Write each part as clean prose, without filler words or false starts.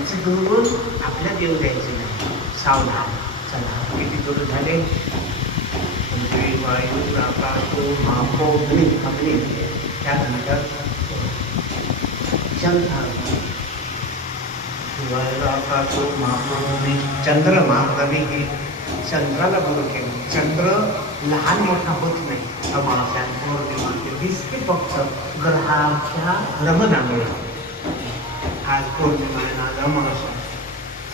त्यांचं दुर्गुण आपल्या देव द्यायचे नाही. सावधान. चला किती जोर झाले. पृथ्वी वायू आकाशो मापो अग्नी त्यानंतर चंद्र आकाशो मापो चंद्रमा कवी चंद्राला बरं केलं. चंद्र लहान मोठा होत नाही. अमावस्या पौर्णिमा ते दिसते फक्त ग्रहाच्या रमणामुळे. आज पौर्णिमा आज अमावस्या.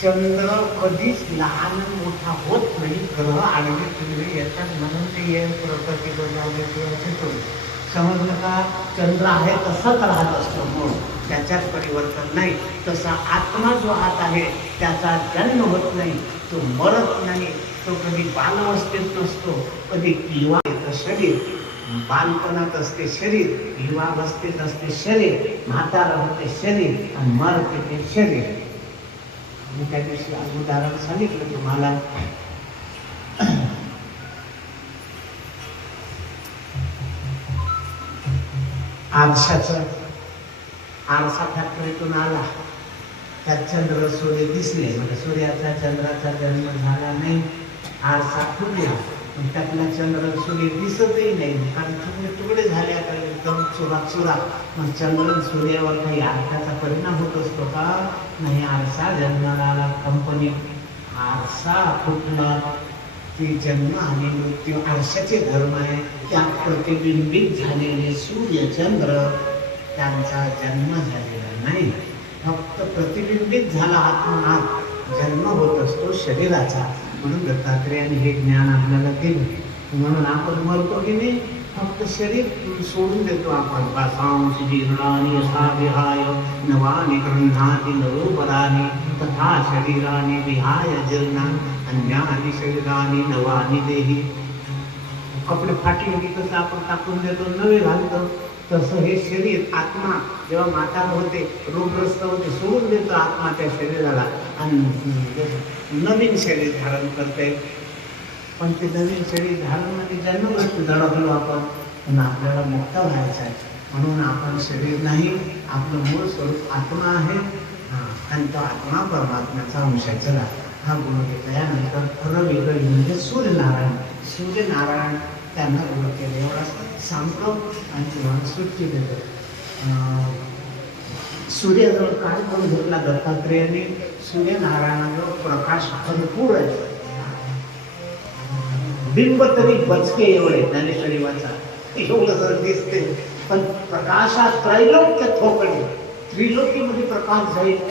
चंद्र कधीच लहान मोठा होत नाही. ग्रह आडवे तिकडे येतात म्हणून ते येईल प्रकृती बदलावले. समजलं का? चंद्र आहे तसंच राहत असतो म्हणून त्याच्यात परिवर्तन नाही. तसा आत्मा जो आत आहे त्याचा जन्म होत नाही, तो मरत नाही, तो कधी बालअवस्थेत नसतो, कधी युवा शरीर बालपणात असते शरीर, युवावस्थेत असते शरीर, म्हातारा होते शरीर आणि मरते ते शरीर. मी त्या दिवशी उदाहरण सांगितलं तुम्हाला. आरशाचं आरसा फॅक्टरीतून आला, त्यात चंद्र सूर्य दिसले. म्हणजे सूर्याचा चंद्राचा जन्म झाला नाही. आरसा फुटला, पण त्यातला चंद्र सूर्य दिसतही नाही, कारण तुकडे तुकडे झाले आता एकदम चुरा. मग चंद्र सूर्यावर काही आरशाचा परिणाम होत असतो का? नाही. आरसा जन्माला आला, कंपनी आरसा फुटला, ते जन्म आणि मृत्यू आरशाचे धर्म आहे. त्यात प्रतिबिंबित झालेले सूर्य चंद्र त्यांचा जन्म झालेला नाही. फक्त प्रतिबिंबित झाला आत्मनात जन्म होत असतो शरीराचा. म्हणून दत्तात्रेयाने हे ज्ञान आपल्याला दिलं. म्हणून आपण मरतो की नाही, फक्त शरीर सोडून देतो आपण. वासांश जीर्णानि यथा विहाय नवानि गृह्णाति नरोपराणि तथा शरीरानि विहाय जीर्णानि अन्यानि शरीरानि नवानि देहि. कपडे फाटले की कसं आपण टाकून देतो, नवे घालतो, तसं हे शरीर आत्मा जेव्हा म्हातारा होते, रोगग्रस्त होते, सोडून देतो आत्मा त्या शरीराला आणि नवीन शरीर धारण करते. पण ते नवीन शरीर धारण म्हणजे जन्मगत धडकलो आपण, पण आपल्याला मुक्त व्हायचं आहे. म्हणून आपण शरीर नाही, आपलं मूळ स्वरूप आत्मा आहे. आणि तो आत्मा परमात्म्याचा अंश आहे. चला हा गुण घेतल्यानंतर खरं वेगळं म्हणजे सूर्यनारायण त्यांना गुण केलं. एवढा सांगतो आणि तुम्हाला सुट्टी देतो. सूर्याजवळ काय गुण घेतला दत्तात्रेयाने? सूर्यनारायणाजवळ प्रकाश भरपूर आहे. बिंब तरी बचके एवढे ज्ञानेश्वरी वाचा, एवढं जर दिसते, पण प्रकाशात त्रैलोक्य थोपडे. त्रिलोकीमध्ये प्रकाश जाईल.